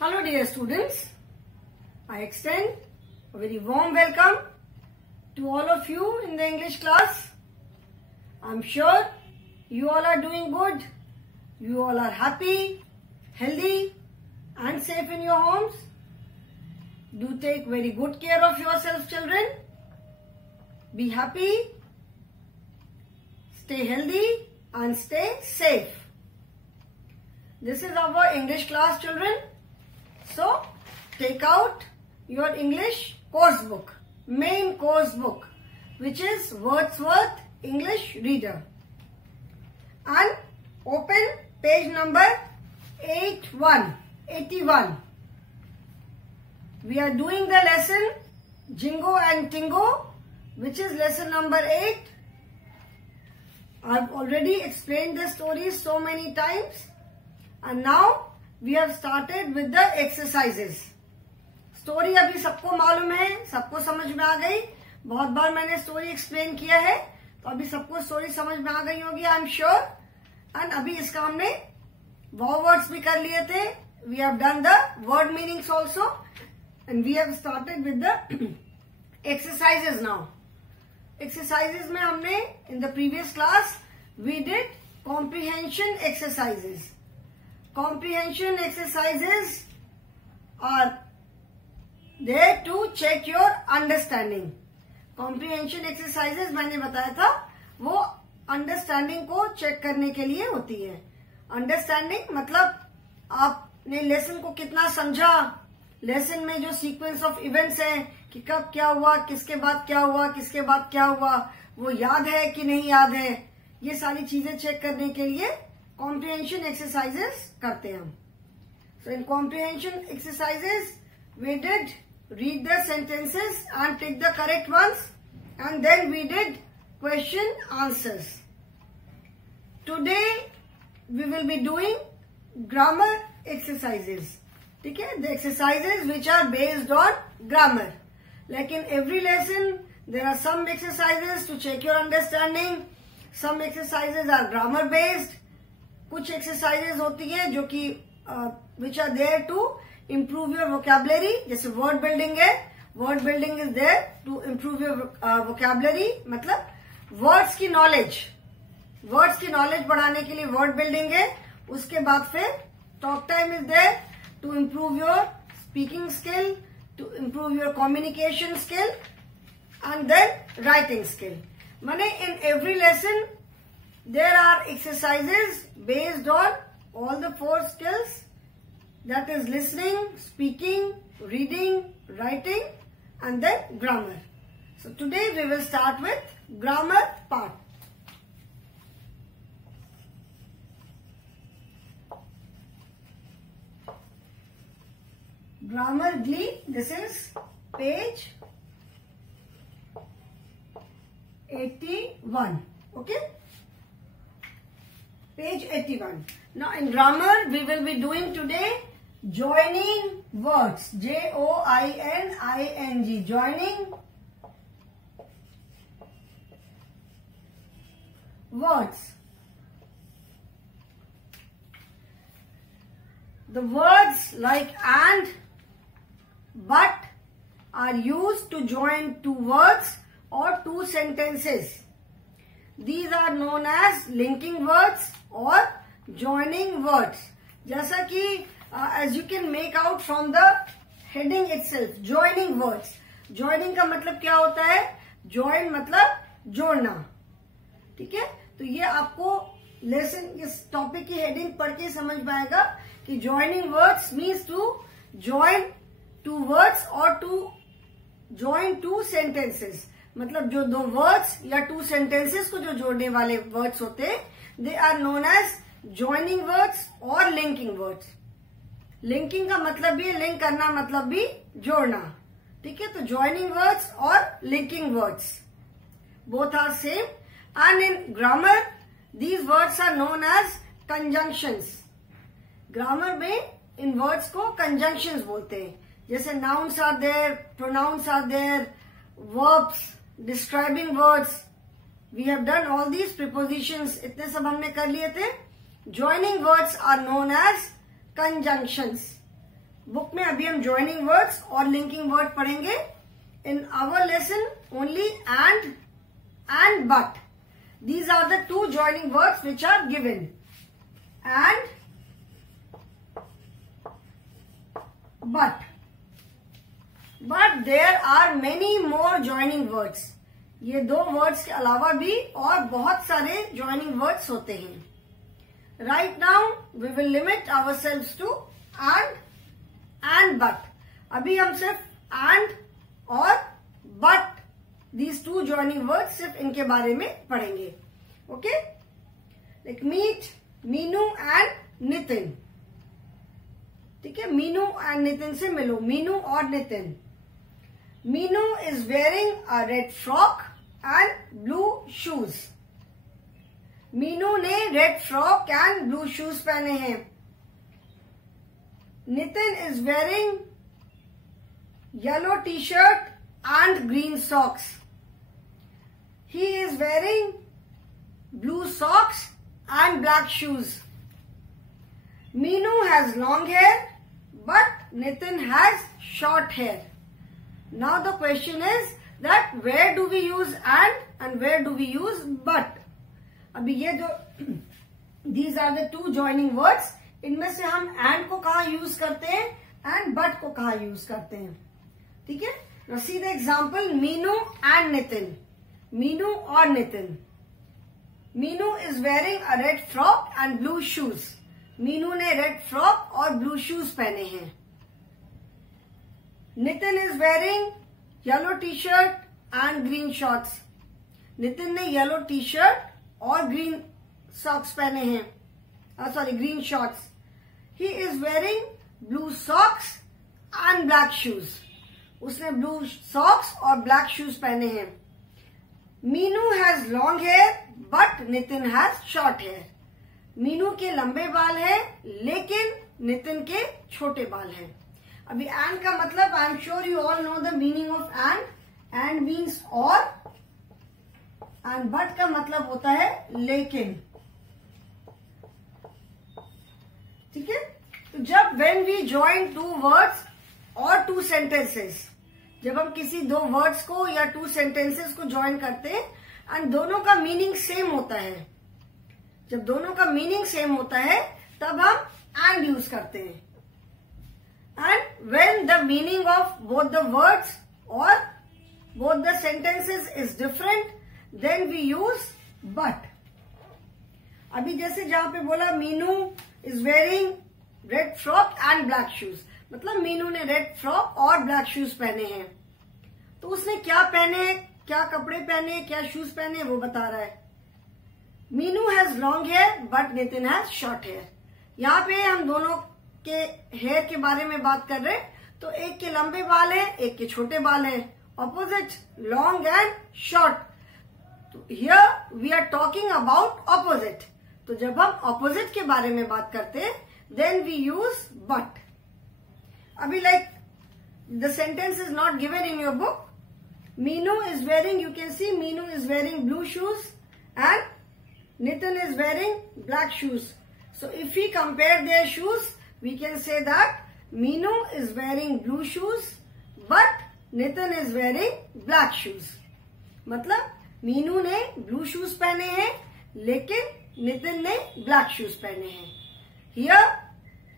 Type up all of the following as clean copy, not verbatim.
Hello dear students, I extend a very warm welcome to all of you in the English class. I'm sure you all are doing good. You all are happy, healthy and safe in your homes. Do take very good care of yourself, children. Be happy, stay healthy and stay safe. This is our English class, children. So, take out your English course book, main course book, which is Wordsworth English Reader, and open page number 81. We are doing the lesson Jingo and Tingo, which is lesson number 8. I've already explained the story so many times, and now we have started with the exercises. Story अभी सबको मालूम है, सबको समझ में आ गई. बहुत बार मैंने स्टोरी एक्सप्लेन किया है, तो अभी सबको स्टोरी समझ में आ गई होगी, आई एम श्योर. एंड अभी इसका हमने वर्ड्स भी कर लिए थे. We have done the word meanings also and we have started with the exercises now. Exercises में हमने in the previous class we did comprehension exercises. Comprehension exercises are there to check your understanding. Comprehension exercises मैंने बताया था वो understanding को check करने के लिए होती है. अंडरस्टैंडिंग मतलब आपने लेसन को कितना समझा, लेसन में जो सीक्वेंस ऑफ इवेंट्स है कि कब क्या हुआ, किसके बाद क्या हुआ, किसके बाद क्या हुआ, वो याद है कि नहीं याद है, ये सारी चीजें चेक करने के लिए comprehension exercises करते हैं हम. So in comprehension exercises we did read the sentences and take the correct ones, and then we did question answers. Today we will be doing grammar exercises. ठीक है, the exercises which are based on grammar. Like in every lesson there are some exercises to check your understanding. Some exercises are grammar based. कुछ exercises होती है जो कि which are there to improve your vocabulary. जैसे word building है, word building is there to improve your vocabulary, मतलब words की knowledge, words की नॉलेज बढ़ाने के लिए वर्ड बिल्डिंग है. उसके बाद फिर talk time is there to improve your speaking skill, to improve your communication skill and then writing skill. माने in every lesson there are exercises based on all the 4 skills, that is listening, speaking, reading, writing and then grammar. So today we will start with grammar part. Grammar Glee, this is page 81. Okay? Page 81. Now in grammar we will be doing today joining words. Joining. Joining words. The words like and, but are used to join 2 words or 2 sentences. These are known as linking words or joining words. जैसा कि as you can make out from the heading itself, joining words. Joining का मतलब क्या होता है? Join मतलब जोड़ना. ठीक है, तो ये आपको लेसन इस टॉपिक की हेडिंग पढ़ के समझ में आएगा कि joining words means to join 2 words or to join 2 sentences. मतलब जो 2 वर्ड्स या 2 सेंटेंसेस को जो जोड़ने वाले वर्ड्स होते हैं, they are known as joining words और लिंकिंग वर्ड्स. लिंकिंग का मतलब भी है लिंक करना, मतलब भी जोड़ना. ठीक है, तो जॉइनिंग वर्ड्स और linking words both are same. And in grammar these words are known as conjunctions. Grammar में इन वर्ड्स को कंजंक्शंस बोलते हैं. जैसे nouns are there, pronouns are there, verbs, describing words. We have done all these prepositions. इतने सब हमने कर लिए थे. Joining words are known as conjunctions. Book में अभी हम ज्वाइनिंग वर्ड्स और लिंकिंग वर्ड पढ़ेंगे. In our lesson only and but. These are the two joining words which are given. And but. But there are many more joining words. ये दो words के अलावा भी और बहुत सारे joining words होते हैं. Right now we will limit ourselves to and but. अभी हम सिर्फ and और but these two joining words सिर्फ इनके बारे में पढ़ेंगे. Okay, like meet Meenu and Nitin. ठीक है, मीनू एंड नितिन से मिलो. मीनू और Nitin. Meenu is wearing a red frock and blue shoes. Meenu ने red frock and blue shoes पहने हैं. Nitin is wearing yellow T shirt and green socks. He is wearing blue socks and black shoes. Meenu has long hair, but Nitin has short hair. Now the question is that where do we use and where do we use but? अभी ये जो these are the two joining words, इनमें से हम and को कहाँ use करते हैं and but को कहाँ यूज करते हैं. ठीक है. Now see the example, Meenu and Nitin. Meenu or Nitin. Meenu is wearing a red frock and blue shoes. Meenu ने red frock और blue shoes पहने हैं. Nitin is wearing yellow t-shirt and green shorts. Nitin ने yellow t-shirt और green socks पहने हैं. Green shorts. He is wearing blue socks and black shoes. उसने blue socks और ब्लैक शूज पहने हैं. Meenu has long hair but Nitin has short hair. Meenu के लंबे बाल हैं लेकिन नितिन के छोटे बाल हैं. अभी एंड का मतलब I am sure you all know the meaning of and. And means और एंड बट का मतलब होता है लेकिन. ठीक है. तो जब when we join two words और टू सेंटेंसेस, जब हम किसी दो वर्ड्स को या टू सेंटेंसेस को ज्वाइन करते हैं एंड दोनों का मीनिंग सेम होता है, जब दोनों का मीनिंग सेम होता है तब हम एंड यूज करते हैं. And when the meaning of both the words और both the sentences is different then we use but. अभी जैसे जहां पे बोला Meenu is wearing red frock and black shoes, मतलब मीनू ने रेड फ्रॉक और ब्लैक शूज पहने हैं. तो उसने क्या पहने, क्या कपड़े पहने, क्या शूज पहने वो बता रहा है. Meenu has long hair but Nitin has short hair. यहाँ पे हम दोनों के हेयर के बारे में बात कर रहे हैं. तो एक के लंबे बाल हैं, एक के छोटे बाल हैं. Opposite, long and short. तो here we are talking about opposite. तो जब हम ऑपोजिट के बारे में बात करते हैं देन वी यूज बट. अभी like the sentence is not given in your book. Meenu is wearing, you can see Meenu is wearing blue shoes and Nitin is wearing black shoes. So if we compare their shoes we can say that Meenu is wearing blue shoes but Nitin is wearing black shoes. मतलब मीनू ने blue shoes पहने हैं लेकिन नितिन ने black shoes पहने हैं. Here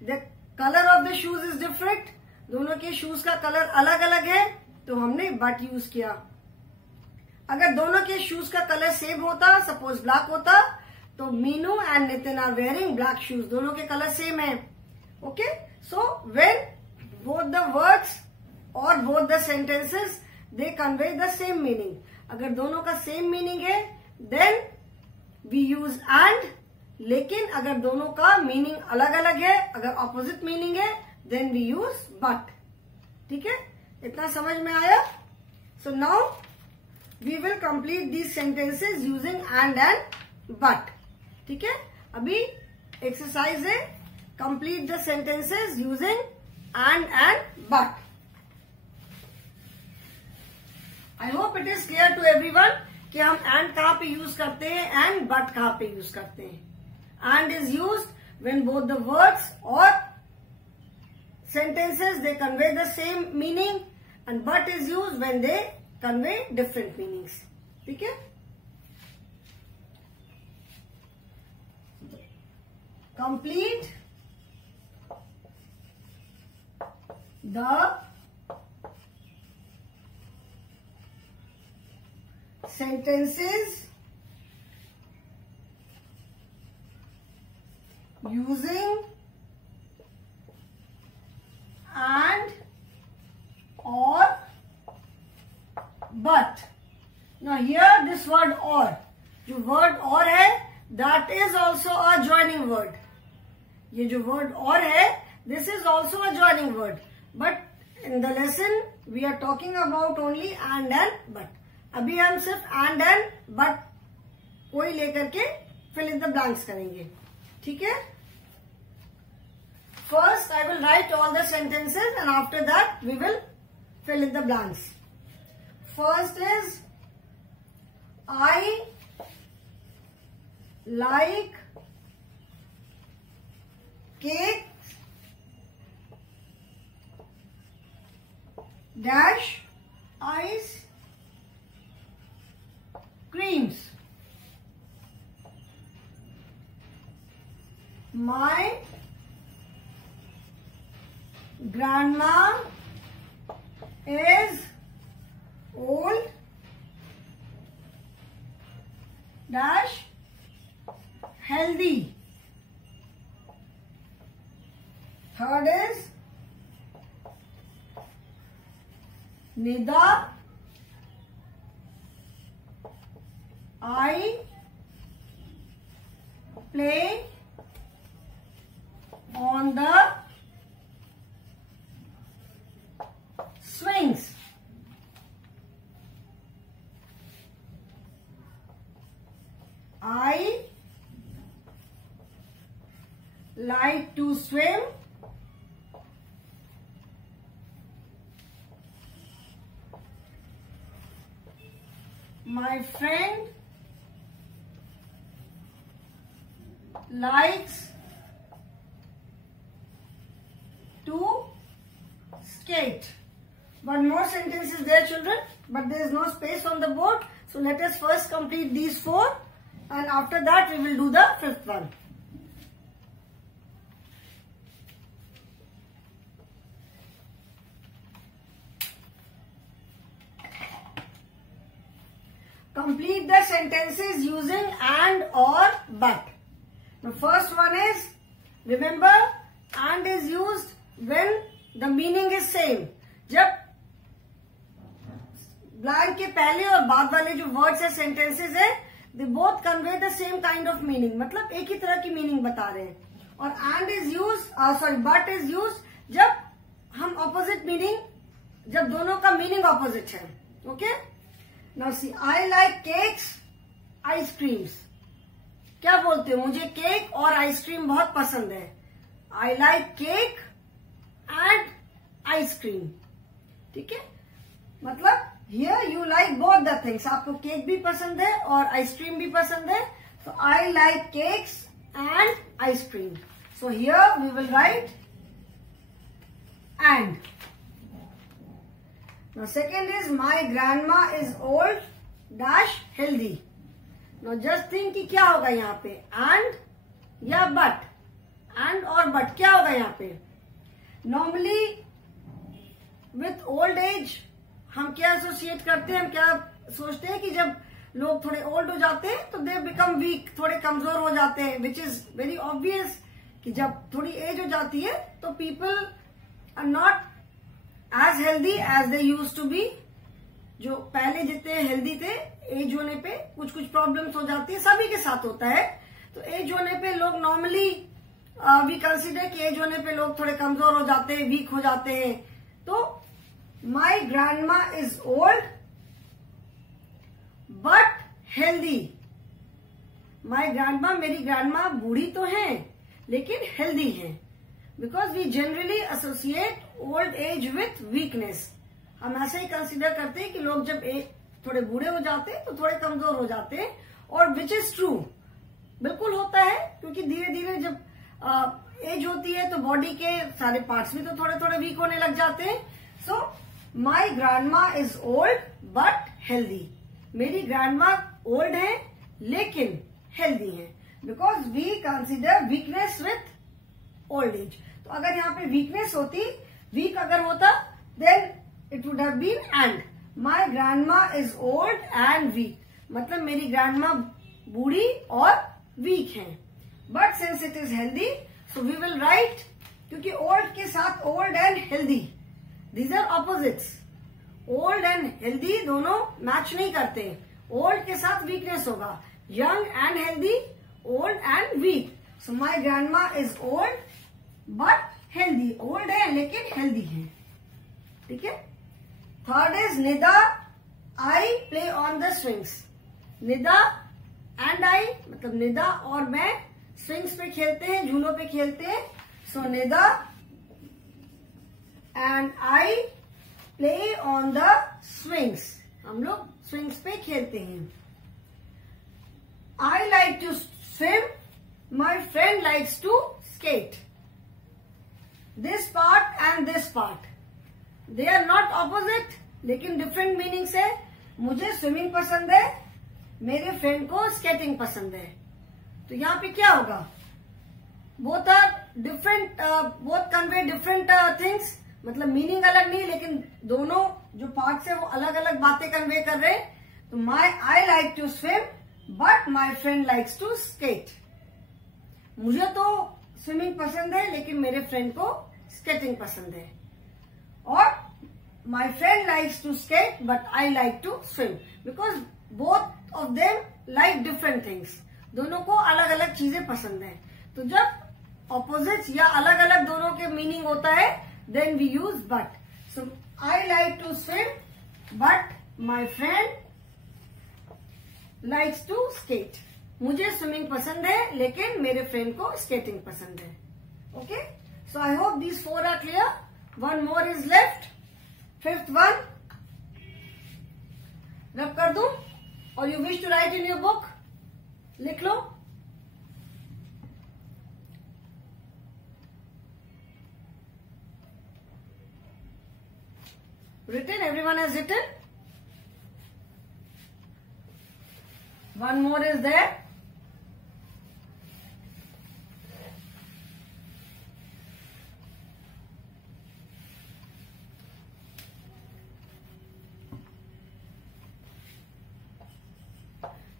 the colour of the shoes is different. दोनों के शूज का कलर अलग अलग है तो हमने बट यूज किया. अगर दोनों के शूज का कलर सेम होता, सपोज ब्लैक होता, तो Meenu and Nitin are wearing black shoes. दोनों के कलर सेम है. Okay. So when both the words और both the sentences they convey the same meaning. अगर दोनों का सेम मीनिंग है देन वी यूज एंड. लेकिन अगर दोनों का मीनिंग अलग अलग है, अगर ऑपोजिट मीनिंग है देन वी यूज बट. ठीक है, इतना समझ में आया. सो now we will complete these sentences using and but. ठीक है, अभी एक्सरसाइज है complete the sentences using and but. I hope it is clear to everyone कि हम एंड कहां पे यूज करते हैं एंड बट कहां पे यूज करते हैं. And is used when both the words or sentences they convey the same meaning and but is used when they convey different meanings. ठीक है? Complete the sentences using and or but. Now here this word or, जो word or है that is also a joining word. ये जो word or है this is also a joining word, but in the lesson we are talking about only and but. अभी हम सिर्फ and but कोई लेकर के fill in the blanks करेंगे. ठीक है? First I will write all the sentences and after that we will fill in the blanks. First is I like cake dash ice creams. My grandma is old dash healthy. Third is Nida I play on the swings. I like to swim my friend likes to skate. One more sentence is there, children, but there is no space on the board. So let us first complete these 4 and after that we will do the 5th one. Complete the sentences using and or but. The first one is, remember, and is used when the meaning is same. जब blank के पहले और बाद वाले जो words है, sentences है, they both convey the same kind of meaning. मतलब एक ही तरह की meaning बता रहे हैं. और and is used, but is used जब हम opposite meaning, जब दोनों का meaning opposite है. Okay? Now see, I like cakes, ice creams. क्या बोलते हो? मुझे केक और आइसक्रीम बहुत पसंद है. I like cake and ice cream. ठीक है? मतलब here you like both the things. आपको केक भी पसंद है और आइसक्रीम भी पसंद है. So I like cakes and ice cream. So here we will write and. Now second is my grandma is old dash healthy. Now just think कि क्या होगा यहाँ पे, and या but. And और but क्या होगा यहाँ पे? Normally with old age हम क्या एसोसिएट करते हैं, हम क्या सोचते हैं कि जब लोग थोड़े ओल्ड हो जाते हैं तो दे बिकम वीक, थोड़े कमजोर हो जाते हैं, विच इज वेरी ऑब्वियस कि जब थोड़ी एज हो जाती है तो people are not as healthy as they use to be. जो पहले जितने हेल्दी थे, एज होने पे कुछ कुछ प्रॉब्लम्स हो जाती है, सभी के साथ होता है. तो एज होने पे लोग नॉर्मली वी कंसिडर कि एज होने पे लोग थोड़े कमजोर हो जाते हैं, वीक हो जाते हैं. तो my grandma is old but healthy. My grandma, मेरी ग्रैंडमा बूढ़ी तो हैं लेकिन हेल्दी हैं. Because we generally associate old age with weakness. हम ऐसे ही कंसिडर करते हैं कि लोग जब थोड़े बूढ़े हो जाते हैं तो थोड़े कमजोर हो जाते हैं, और विच इज ट्रू, बिल्कुल होता है. क्योंकि धीरे धीरे जब एज होती है तो बॉडी के सारे पार्ट्स भी तो थोड़े थोड़े वीक होने लग जाते हैं. So my grandma is old but healthy. मेरी ग्रैंडमा ओल्ड है लेकिन हेल्दी है. Because we consider weakness with old age. तो अगर यहाँ पे वीकनेस होती, वीक अगर होता, then it would have been and. My grandma is old and weak. मतलब मेरी ग्रैंडमा बूढ़ी और वीक है. But since it is healthy so we will write, क्योंकि ओल्ड के साथ old and healthy these are opposites. Old and healthy दोनों match नहीं करते. ओल्ड के साथ वीकनेस होगा. Young and healthy, old and weak. So my grandma is old but healthy. Old है लेकिन हेल्दी है. ठीक है. Third is Nida I play on the swings. Nida and I मतलब निदा और मैं स्विंग्स पे खेलते हैं, झूलों पे खेलते हैं. So Nida and I play on the swings. हम लोग स्विंग्स पे खेलते हैं. I like to swim, my friend likes to skate. This part and this part they are not opposite, लेकिन डिफरेंट मीनिंग्स है. मुझे स्विमिंग पसंद है, मेरे फ्रेंड को स्केटिंग पसंद है. तो यहाँ पे क्या होगा? Both are different, both convey different things. मतलब मीनिंग अलग नहीं, लेकिन दोनों जो पार्ट्स है वो अलग अलग बातें कन्वे कर रहे हैं. तो I like to swim but my friend likes to skate. मुझे तो स्विमिंग पसंद है लेकिन मेरे फ्रेंड को स्केटिंग पसंद है. और my friend likes to skate but I like to swim. Because both of them like different things. दोनों को अलग अलग चीजें पसंद है. तो जब ऑपोजिट्स या अलग अलग दोनों के मीनिंग होता है, then we use but. So I like to swim but my friend likes to skate. मुझे स्विमिंग पसंद है लेकिन मेरे फ्रेंड को स्केटिंग पसंद है. Okay. So I hope these 4 are clear. One more is left. Fifth one rub कर दूं और you wish to write in your book. लिख लो. Written, everyone has written. One more is there.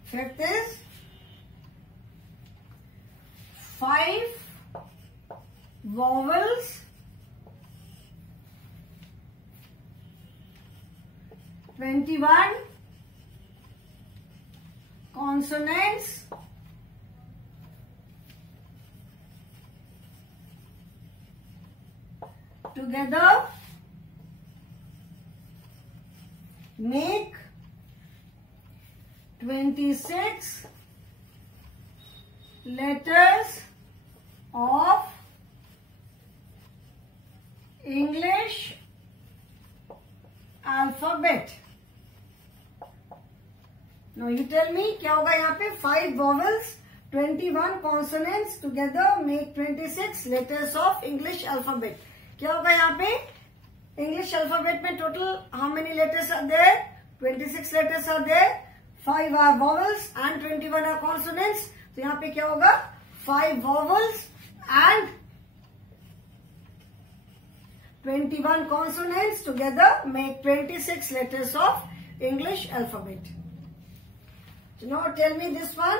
Fifth is 5 vowels, 21 consonants, together make 26 letters of English alphabet. Now you tell me क्या होगा यहाँ पे? 5 vowels, 21 consonants together make 26 letters of English alphabet. क्या होगा यहाँ पे? English alphabet में total how many letters are there? 26 letters are there. 5 are vowels and 21 are consonants. तो यहाँ पे क्या होगा? 5 vowels and 21 consonants together make 26 letters of English alphabet. So now tell me this one.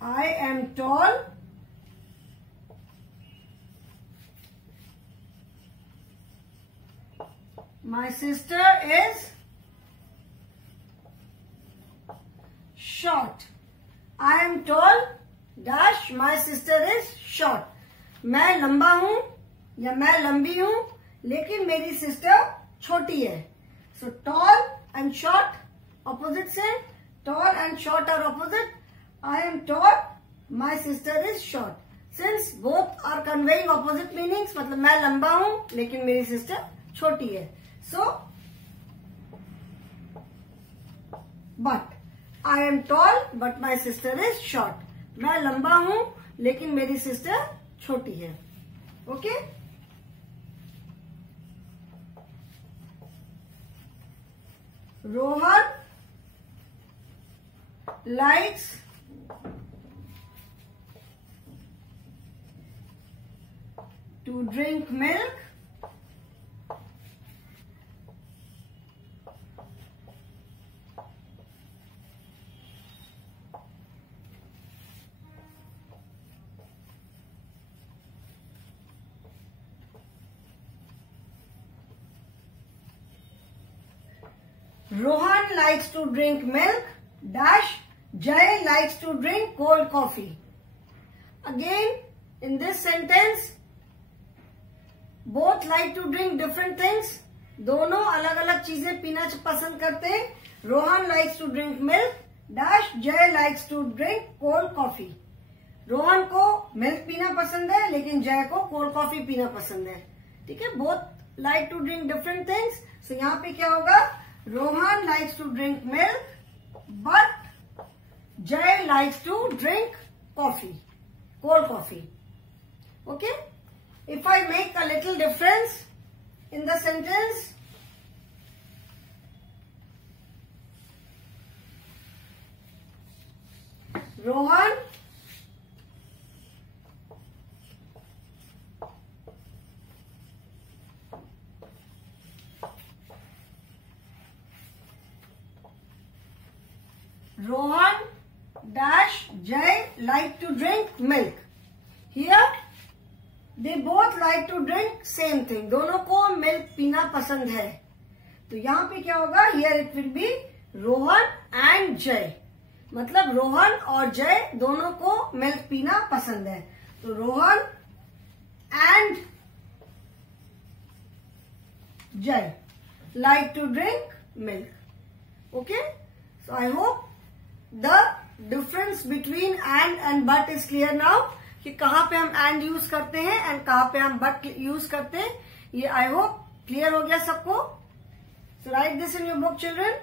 I am tall. My sister is short. I am tall dash my sister is short. मैं लंबा हूं या मैं लंबी हूं लेकिन मेरी सिस्टर छोटी है. So tall and short opposites है. Tall and short are opposite. I am tall, my sister is short. Since both are conveying opposite meanings, मतलब मैं लंबा हूं लेकिन मेरी सिस्टर छोटी है. So but I am tall but my sister is short. मैं लंबा हूं लेकिन मेरी सिस्टर छोटी है. Okay Rohan likes to drink milk. Rohan likes to drink milk. Dash. Jay likes to drink cold coffee. Again, in this sentence, both like to drink different things. दोनों अलग अलग चीजें पीना पसंद करते हैं. Rohan likes to drink milk. Dash. Jay likes to drink cold coffee. Rohan को milk पीना पसंद है लेकिन जय को कोल्ड कॉफी पीना पसंद है. ठीक है, both like to drink different things. So यहाँ पे क्या होगा? Rohan likes to drink milk, but Jay likes to drink coffee, cold coffee. Okay? If I make a little difference in the sentence, Rohan dash Jay like to drink milk. Here they both like to drink same thing. दोनों को milk पीना पसंद है. तो यहाँ पे क्या होगा? Here it will be Rohan and Jay. मतलब रोहन और जय दोनों को मिल्क पीना पसंद है. तो Rohan and Jay like to drink milk. Okay? So I hope the difference between and but is clear now. कि कहाँ पे हम and यूज करते हैं and कहाँ पे हम but यूज करते हैं. ये I hope clear हो गया सबको. So write this in your book, children.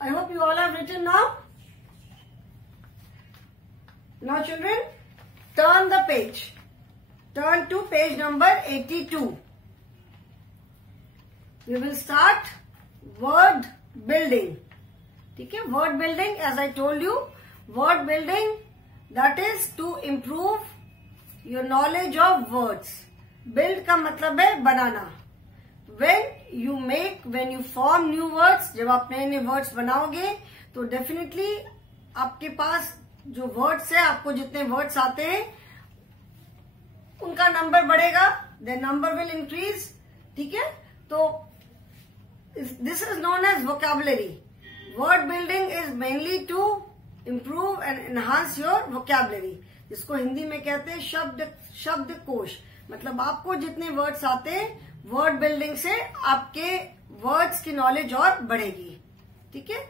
I hope you all have written now. Now children, turn the page. Turn to page number 82. We will start word building. ठीक है, word building, as I told you, word building, that is to improve your knowledge of words. Build का मतलब है बनाना. When you form new words, जब आप नए नए words बनाओगे तो definitely आपके पास जो words है, आपको जितने words आते हैं उनका नंबर बढ़ेगा. The number will increase. ठीक है, तो this is known as vocabulary. Word building is mainly to improve and enhance your vocabulary. जिसको हिंदी में कहते हैं शब्दकोश. मतलब आपको जितने वर्ड्स आते हैं, वर्ड बिल्डिंग से आपके वर्ड्स की नॉलेज और बढ़ेगी. ठीक है,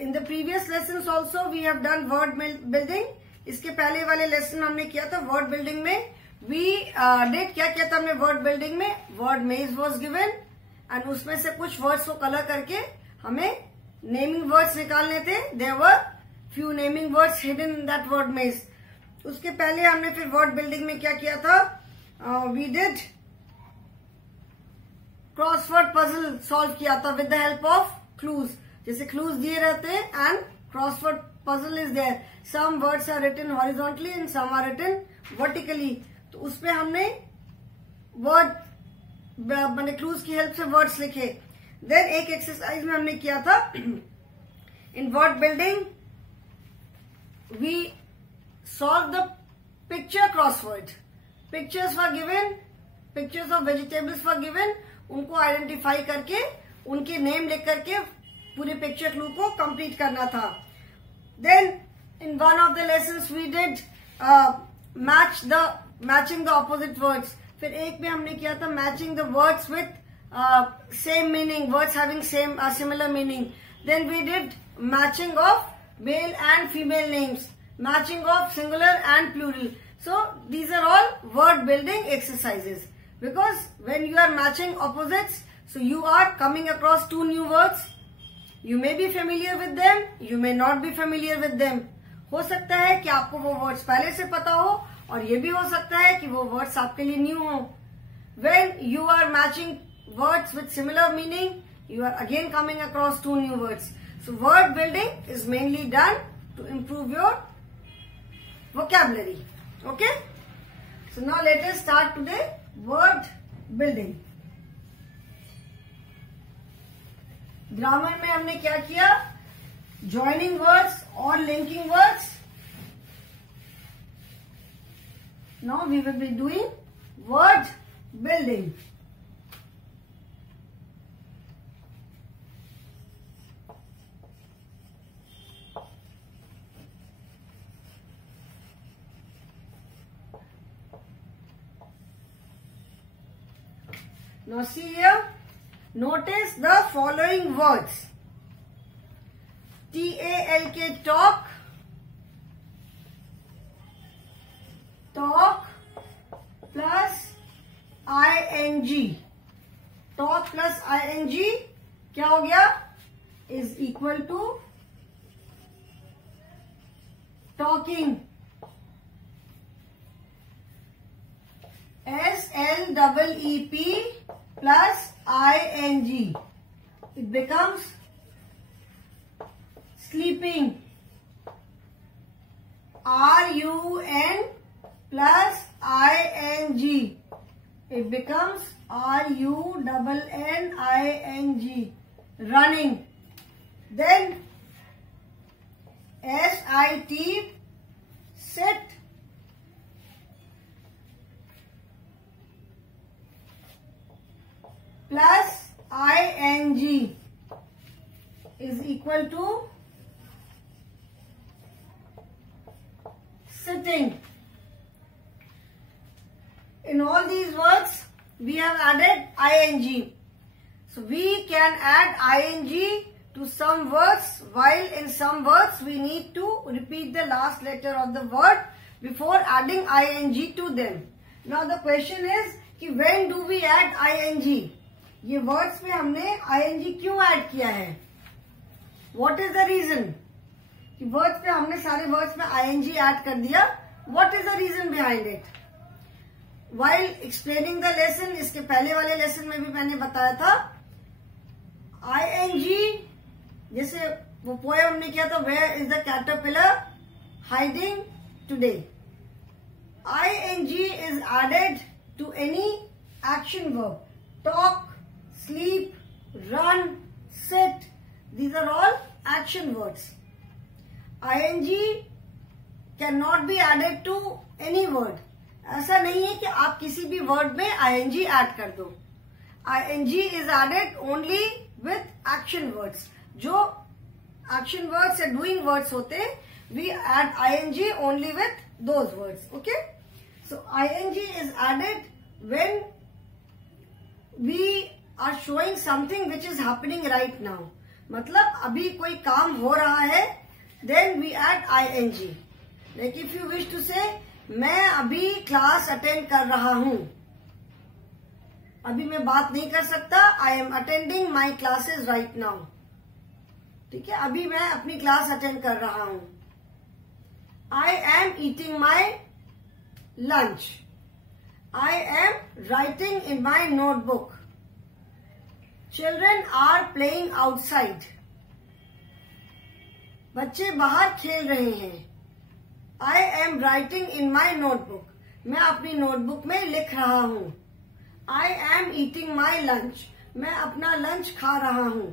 in the previous lesson also we have done word building. इसके पहले वाले लेसन हमने किया था वर्ड बिल्डिंग में. वी डिड क्या किया था हमने वर्ड बिल्डिंग में? Word maze was given and उसमें से कुछ वर्ड्स को कलर करके हमें नेमिंग वर्ड्स निकालने थे. There were few naming words hidden in that word maze. उसके पहले हमने फिर वर्ड बिल्डिंग में क्या किया था? We did crossword puzzle solve किया था with the help of clues. जैसे क्लूज दिए रहते हैं and crossword puzzle is there. Some words are written horizontally and some are written vertically. तो उसपे हमने वर्ड मैंने क्लूज की हेल्प से वर्ड्स लिखे. देन एक एक्सरसाइज में हमने किया था in word building we solve the picture crossword. Pictures were given, pictures of vegetables were given. उनको आइडेंटिफाई करके उनके नेम लिख करके पूरे पिक्चर क्लू को कंप्लीट करना था. Then in one of the lessons we did matching the opposite words. फिर एक में हमने किया था matching the words with same meaning, words having similar meaning. Then we did matching of male and female names, matching of singular and plural. So these are all word building exercises. because when you are matching opposites, so you are coming across two new words. You may be familiar with them, you may not be familiar with them. हो सकता है कि आपको वो words पहले से पता हो और ये भी हो सकता है कि वो वर्ड्स आपके लिए न्यू हो. When you are matching words with similar meaning, you are again coming across two new words. So word building is mainly done to improve your vocabulary. Okay? So now let us start today word building. Grammar में हमने क्या किया? Joining words or linking words. Now we will be doing word building. Now see here, notice the following words. T-A-L-K, talk, talk plus I-N-G. Talk plus I-N-G क्या हो गया? Is equal to talking. S-L-E-E-P plus I-N-G. It becomes sleeping. R-U-N plus I-N-G. It becomes R-U-N-N-I-N-G. Running. Then S-I-T, sit. Plus I-N-G is equal to sitting. In all these words, we have added I-N-G. So we can add I-N-G to some words, while in some words we need to repeat the last letter of the word before adding I-N-G to them. Now the question is कि when do we add I-N-G? ये words में हमने आई-एन-जी क्यों add किया है? What is the reason? कि words में हमने सारे वर्ड्स में आई-एन-जी ऐड कर दिया. What is the reason behind it? While explaining the lesson, इसके पहले वाले लेसन में भी मैंने बताया था, आई-एन-जी जैसे वो पोएम हमने किया था, Where is the caterpillar hiding today? I-N-G is added to any action verb. Talk, sleep, run, sit. These are all action words. I-N-G cannot be added to any word. ऐसा नहीं है कि आप किसी भी वर्ड में I-N-G ऐड कर दो. I-N-G is added only with action words. जो action words या doing words होते, we add I-N-G only with those words. Okay? So I-N-G is added when we are showing something which is happening right now. मतलब अभी कोई काम हो रहा है, then we add I-N-G. Like if you wish to say, मैं अभी class attend कर रहा हूं. अभी मैं बात नहीं कर सकता. I am attending my classes right now. ठीक है, अभी मैं अपनी क्लास अटेंड कर रहा हूं. I am eating my lunch. I am writing in my notebook. Children are playing outside. बच्चे बाहर खेल रहे हैं. I am writing in my notebook. मैं अपनी नोटबुक में लिख रहा हूं. I am eating my lunch. मैं अपना लंच खा रहा हूं.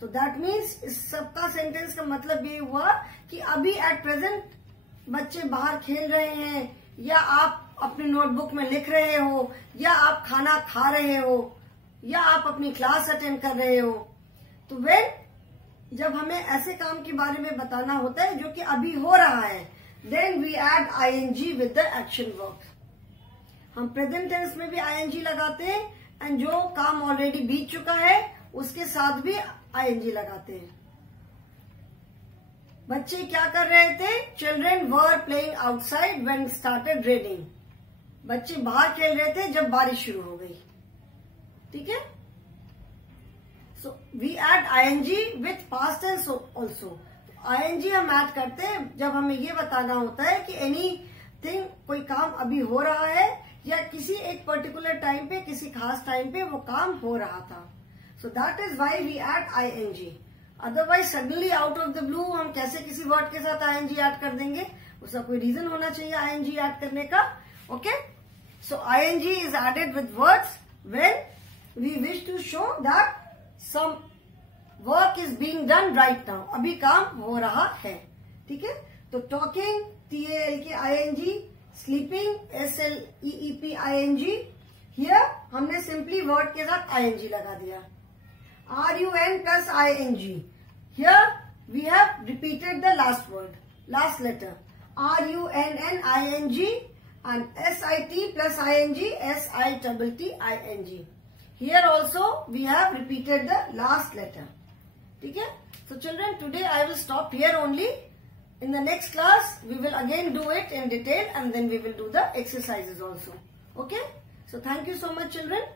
तो दैट मीन्स इस सबका सेंटेंस का मतलब ये हुआ कि अभी एट प्रेजेंट बच्चे बाहर खेल रहे हैं, या आप अपनी नोटबुक में लिख रहे हो, या आप खाना खा रहे हो, या आप अपनी क्लास अटेंड कर रहे हो. तो वेन जब हमें ऐसे काम के बारे में बताना होता है जो कि अभी हो रहा है, then we add I N G with the action verb. हम प्रेजेंट टेंस में भी आई-एन-जी लगाते हैं, एंड जो काम ऑलरेडी बीत चुका है उसके साथ भी आई-एन-जी लगाते हैं. बच्चे क्या कर रहे थे? Children were playing outside when started raining. बच्चे बाहर खेल रहे थे जब बारिश शुरू हो गई। ठीक है, so we add ING with past tense also. ING हम ऐड करते हैं जब हमें ये बताना होता है कि एनीथिंग, कोई काम अभी हो रहा है या किसी एक पर्टिकुलर टाइम पे, किसी खास टाइम पे वो काम हो रहा था। So that is why we add ING. Otherwise suddenly out of the blue हम कैसे किसी वर्ड के साथ आईएनजी ऐड कर देंगे, उसका कोई रीजन होना चाहिए आईएनजी ऐड करने का। Okay, so ING is added with words when we wish to show that some work is being done right now, अभी काम हो रहा है। ठीक है, तो talking TALK ING, sleeping SLEEP ING, here हमने सिंपली वर्ड के साथ ING लगा दिया। RUN plus ING, here we have repeated the last word, last letter, RUNN ING, and SIT plus ING, SITT ING. Here also we have repeated the last letter. ठीक है, so children, today I will stop here only. In the next class we will again do it in detail and then we will do the exercises also. Okay, so thank you so much children.